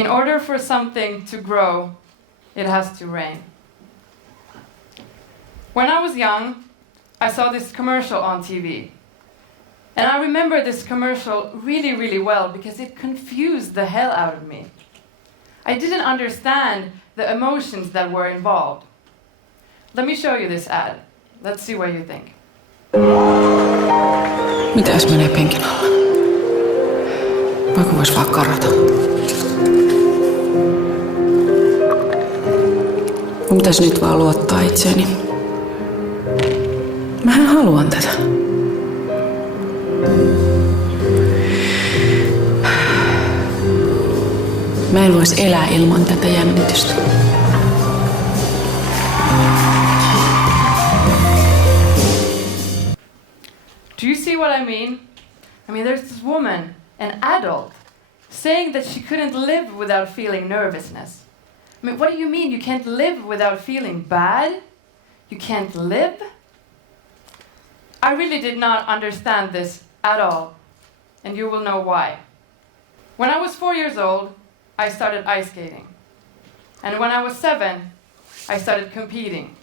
In order for something to grow, it has to rain. When I was young, I saw this commercial on TV. And I remember this commercial really, really well because it confused the hell out of me. I didn't understand the emotions that were involved. Let me show you this ad. Let's see what you think. Mitä jos menee penkin alla? Vaikka vois vaan karata. Mun pitäis nyt vaan luottaa itseeni. Mähän haluan tätä. Mä en vois elää ilman tätä jännitystä. Do you see what I mean? I mean, there's this woman, an adult, saying that she couldn't live without feeling nervousness. I mean, what do you mean you can't live without feeling bad? You can't live? I really did not understand this at all, and you will know why. When I was 4 years old, I started ice skating. And when I was 7, I started competing.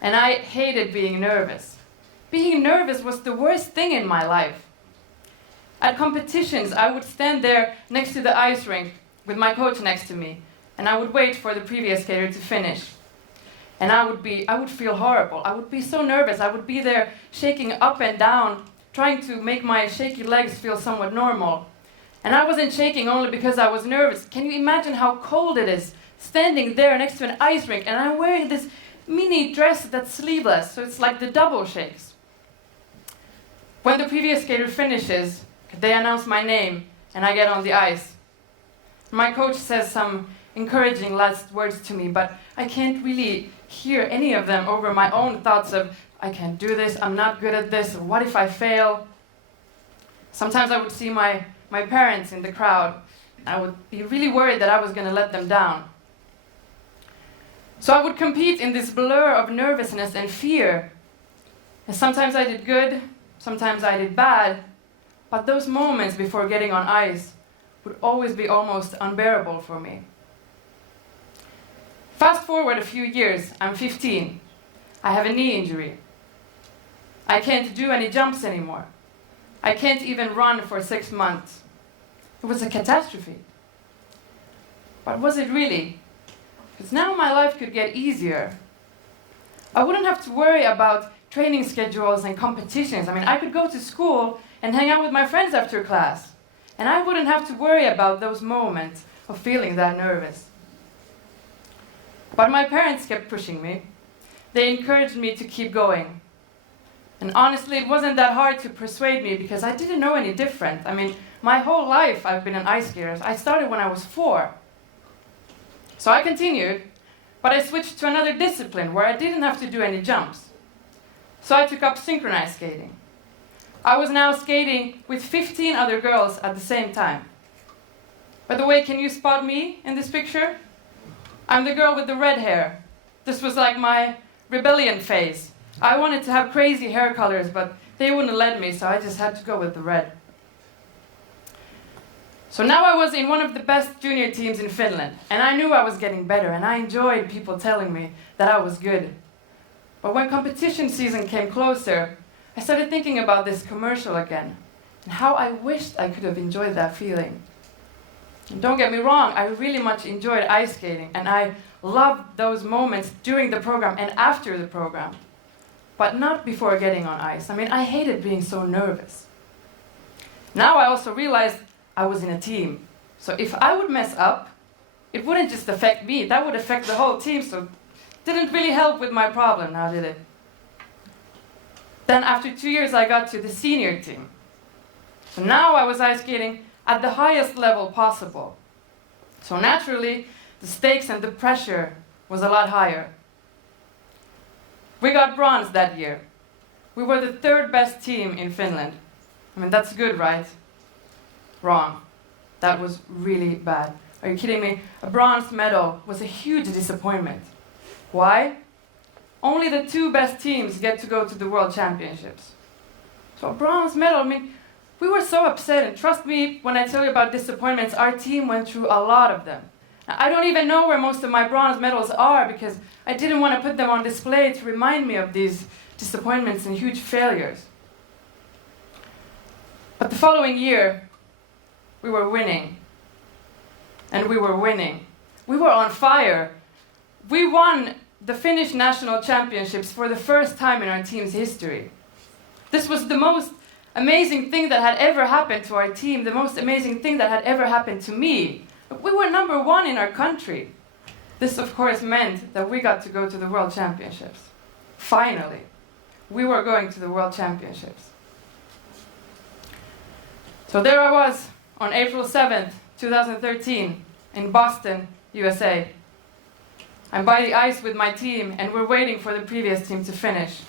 And I hated being nervous. Being nervous was the worst thing in my life. At competitions, I would stand there next to the ice rink with my coach next to me, and I would wait for the previous skater to finish. And I would feel horrible. I would be so nervous. I would be there shaking up and down, trying to make my shaky legs feel somewhat normal. And I wasn't shaking only because I was nervous. Can you imagine how cold it is standing there next to an ice rink, and I'm wearing this mini dress that's sleeveless, so it's like the double shakes. When the previous skater finishes, they announce my name, and I get on the ice. My coach says some encouraging last words to me, but I can't really hear any of them over my own thoughts of, I can't do this, I'm not good at this, or what if I fail? Sometimes I would see my parents in the crowd. I would be really worried that I was going to let them down. So I would compete in this blur of nervousness and fear. And sometimes I did good, sometimes I did bad, but those moments before getting on ice would always be almost unbearable for me. Fast forward a few years, I'm 15. I have a knee injury. I can't do any jumps anymore. I can't even run for 6 months. It was a catastrophe. But was it really? Because now my life could get easier. I wouldn't have to worry about training schedules and competitions. I mean, I could go to school and hang out with my friends after class. And I wouldn't have to worry about those moments of feeling that nervous. But my parents kept pushing me. They encouraged me to keep going. And honestly, it wasn't that hard to persuade me because I didn't know any different. I mean, my whole life I've been an ice skater. I started when I was 4. So I continued, but I switched to another discipline where I didn't have to do any jumps. So I took up synchronized skating. I was now skating with 15 other girls at the same time. By the way, can you spot me in this picture? I'm the girl with the red hair. This was like my rebellion phase. I wanted to have crazy hair colors, but they wouldn't let me, so I just had to go with the red. So now I was in one of the best junior teams in Finland, and I knew I was getting better, and I enjoyed people telling me that I was good. But when competition season came closer, I started thinking about this commercial again, and how I wished I could have enjoyed that feeling. And don't get me wrong, I really much enjoyed ice skating, and I loved those moments during the program and after the program. But not before getting on ice. I mean, I hated being so nervous. Now I also realized I was in a team. So if I would mess up, it wouldn't just affect me, that would affect the whole team, so it didn't really help with my problem now, did it? Then after 2 years I got to the senior team. So now I was ice skating at the highest level possible. So naturally, the stakes and the pressure was a lot higher. We got bronze that year. We were the 3rd best team in Finland. I mean, that's good, right? Wrong. That was really bad. Are you kidding me? A bronze medal was a huge disappointment. Why? Only the 2 best teams get to go to the World Championships. So a bronze medal, I mean, we were so upset, and trust me when I tell you about disappointments, our team went through a lot of them. Now, I don't even know where most of my bronze medals are because I didn't want to put them on display to remind me of these disappointments and huge failures. But the following year, we were winning. And we were winning. We were on fire. We won the Finnish national championships for the first time in our team's history. This was the most amazing thing that had ever happened to our team, the most amazing thing that had ever happened to me. We were number 1 in our country. This, of course, meant that we got to go to the World Championships. Finally, we were going to the World Championships. So there I was on April 7th, 2013, in Boston, USA. I'm by the ice with my team, and we're waiting for the previous team to finish.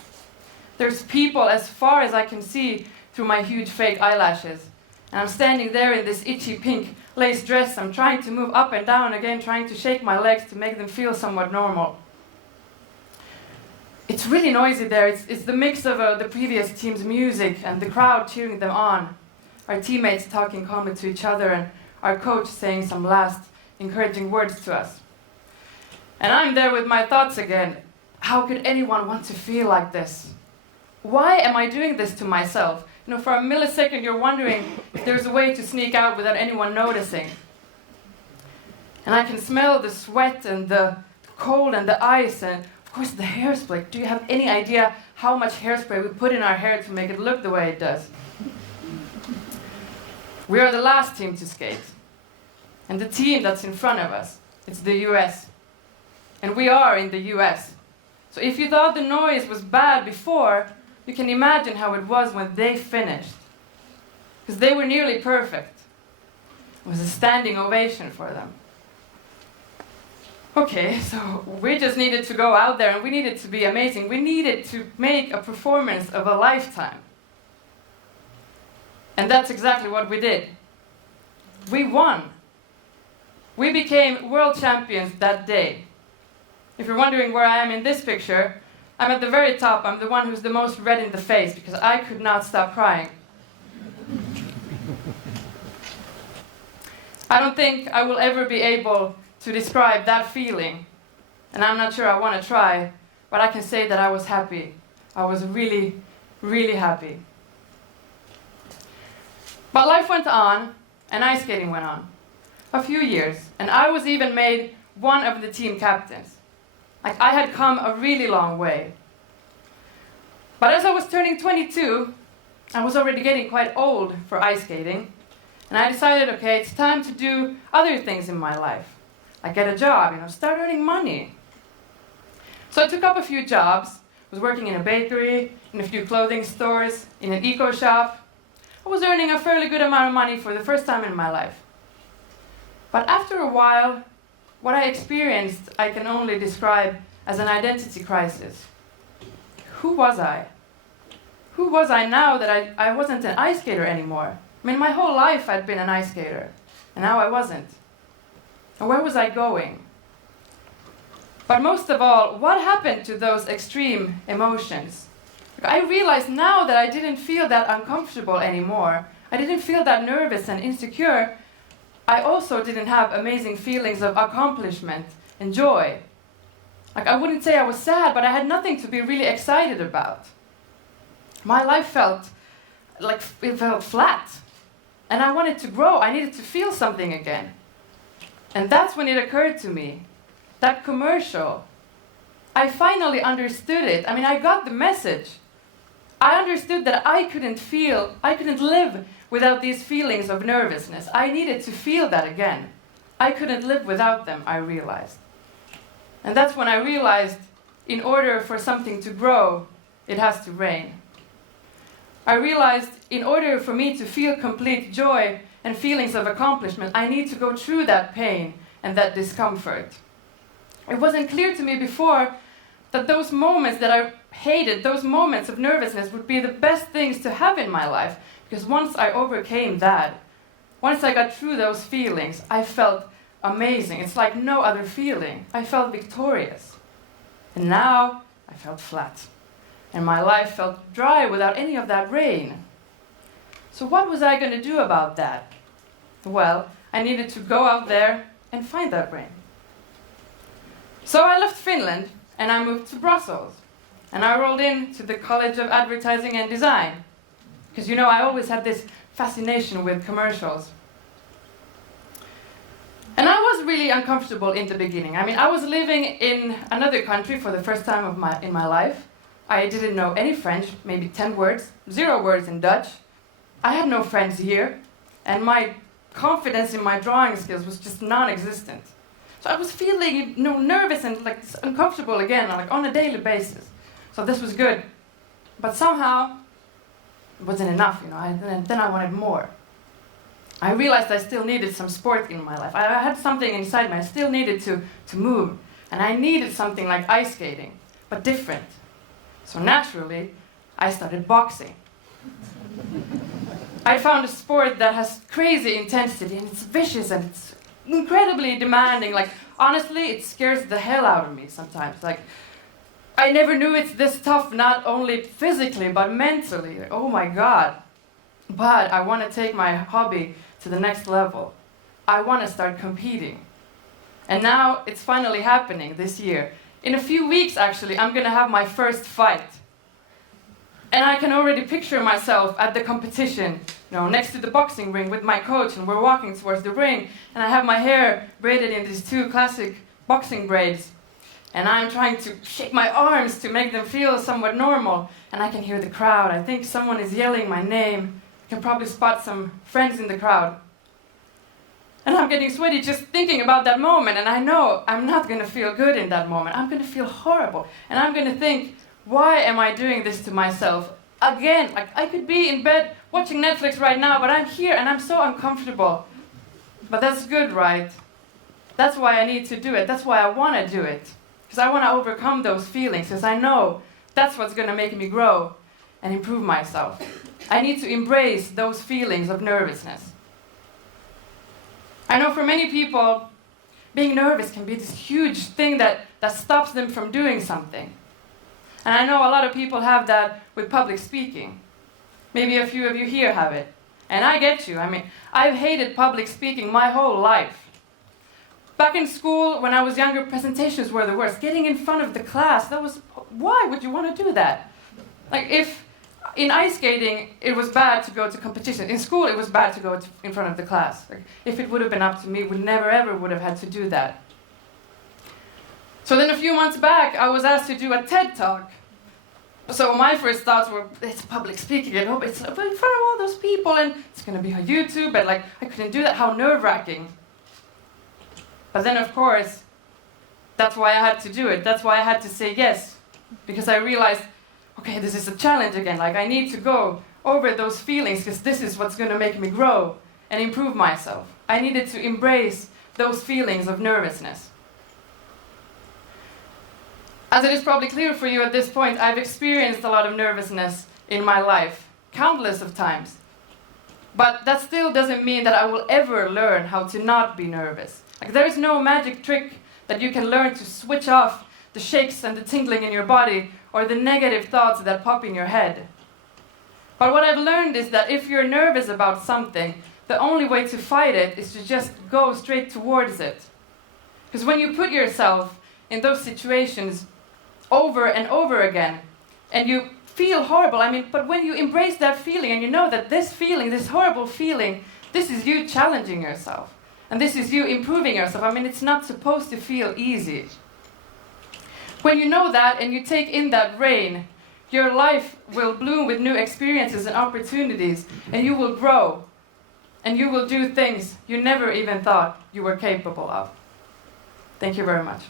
There's people as far as I can see through my huge fake eyelashes. And I'm standing there in this itchy pink lace dress. I'm trying to move up and down again, trying to shake my legs to make them feel somewhat normal. It's really noisy there. It's the mix of the previous team's music and the crowd cheering them on. Our teammates talking calmly to each other and our coach saying some last encouraging words to us. And I'm there with my thoughts again. How could anyone want to feel like this? Why am I doing this to myself? You know, for a millisecond you're wondering if there's a way to sneak out without anyone noticing. And I can smell the sweat and the cold and the ice and of course the hairspray. Do you have any idea how much hairspray we put in our hair to make it look the way it does? We are the last team to skate. And the team that's in front of us, it's the US. And we are in the US. So if you thought the noise was bad before, you can imagine how it was when they finished. Because they were nearly perfect. It was a standing ovation for them. Okay, so we just needed to go out there and we needed to be amazing. We needed to make a performance of a lifetime. And that's exactly what we did. We won. We became world champions that day. If you're wondering where I am in this picture, I'm at the very top. I'm the one who's the most red in the face because I could not stop crying. I don't think I will ever be able to describe that feeling. And I'm not sure I want to try, but I can say that I was happy. I was really, really happy. But life went on, and ice skating went on. A few years, and I was even made one of the team captains. Like, I had come a really long way. But as I was turning 22, I was already getting quite old for ice skating. And I decided, okay, it's time to do other things in my life. Like get a job, start earning money. So I took up a few jobs. I was working in a bakery, in a few clothing stores, in an eco shop. I was earning a fairly good amount of money for the first time in my life. But after a while, what I experienced I can only describe as an identity crisis. Who was I? Who was I now that I wasn't an ice skater anymore? I mean, my whole life I'd been an ice skater, and now I wasn't. And where was I going? But most of all, what happened to those extreme emotions? I realized now that I didn't feel that uncomfortable anymore. I didn't feel that nervous and insecure. I also didn't have amazing feelings of accomplishment and joy. Like, I wouldn't say I was sad, but I had nothing to be really excited about. My life felt like it felt flat. And I wanted to grow. I needed to feel something again. And that's when it occurred to me. That commercial. I finally understood it. I mean, I got the message. I understood that I couldn't live without these feelings of nervousness. I needed to feel that again. I couldn't live without them, I realized. And that's when I realized, in order for something to grow, it has to rain. I realized, in order for me to feel complete joy and feelings of accomplishment, I need to go through that pain and that discomfort. It wasn't clear to me before that those moments that I hated, those moments of nervousness, would be the best things to have in my life. Because once I overcame that, once I got through those feelings, I felt amazing. It's like no other feeling. I felt victorious. And now I felt flat. And my life felt dry without any of that rain. So what was I going to do about that? Well, I needed to go out there and find that brain. So I left Finland and I moved to Brussels. And I rolled into the College of Advertising and Design. Because you know, I always had this fascination with commercials. And I was really uncomfortable in the beginning. I mean, I was living in another country for the first time in my life. I didn't know any French, maybe 10 words, 0 words in Dutch. I had no friends here, and my confidence in my drawing skills was just non-existent. So I was feeling, nervous and like uncomfortable again, like on a daily basis. So this was good, but somehow it wasn't enough. Then I wanted more. I realized I still needed some sport in my life. I had something inside me. I still needed to move, and I needed something like ice skating, but different. So naturally, I started boxing. I found a sport that has crazy intensity, and it's vicious, and it's incredibly demanding. Like, honestly, it scares the hell out of me sometimes. Like, I never knew it's this tough, not only physically, but mentally. Oh my God. But I want to take my hobby to the next level. I want to start competing. And now it's finally happening this year. In a few weeks, actually, I'm going to have my first fight. And I can already picture myself at the competition, next to the boxing ring with my coach, and we're walking towards the ring, and I have my hair braided in these 2 classic boxing braids. And I'm trying to shake my arms to make them feel somewhat normal. And I can hear the crowd. I think someone is yelling my name. I can probably spot some friends in the crowd. And I'm getting sweaty just thinking about that moment. And I know I'm not going to feel good in that moment. I'm going to feel horrible. And I'm going to think, why am I doing this to myself? Again, like I could be in bed watching Netflix right now, but I'm here and I'm so uncomfortable. But that's good, right? That's why I need to do it. That's why I want to do it. Because I want to overcome those feelings, because I know that's what's going to make me grow and improve myself. I need to embrace those feelings of nervousness. I know for many people, being nervous can be this huge thing that stops them from doing something. And I know a lot of people have that with public speaking. Maybe a few of you here have it. And I get you. I mean, I've hated public speaking my whole life. Back in school, when I was younger, presentations were the worst. Getting in front of the class, why would you want to do that? Like if in ice skating, it was bad to go to competition. In school, it was bad to go in front of the class. Like, if it would have been up to me, we never ever would have had to do that. So then a few months back, I was asked to do a TED Talk. So my first thoughts were, it's public speaking, it's in front of all those people, and it's going to be on YouTube, but I couldn't do that. How nerve-wracking. But then, of course, that's why I had to do it. That's why I had to say yes. Because I realized, okay, this is a challenge again. I need to go over those feelings, because this is what's going to make me grow and improve myself. I needed to embrace those feelings of nervousness. As it is probably clear for you at this point, I've experienced a lot of nervousness in my life, countless of times. But that still doesn't mean that I will ever learn how to not be nervous. There is no magic trick that you can learn to switch off the shakes and the tingling in your body or the negative thoughts that pop in your head. But what I've learned is that if you're nervous about something, the only way to fight it is to just go straight towards it. Because when you put yourself in those situations over and over again, and you feel horrible, but when you embrace that feeling and you know that this feeling, this horrible feeling, this is you challenging yourself. And this is you improving yourself. It's not supposed to feel easy. When you know that and you take in that rain, your life will bloom with new experiences and opportunities, and you will grow. And you will do things you never even thought you were capable of. Thank you very much.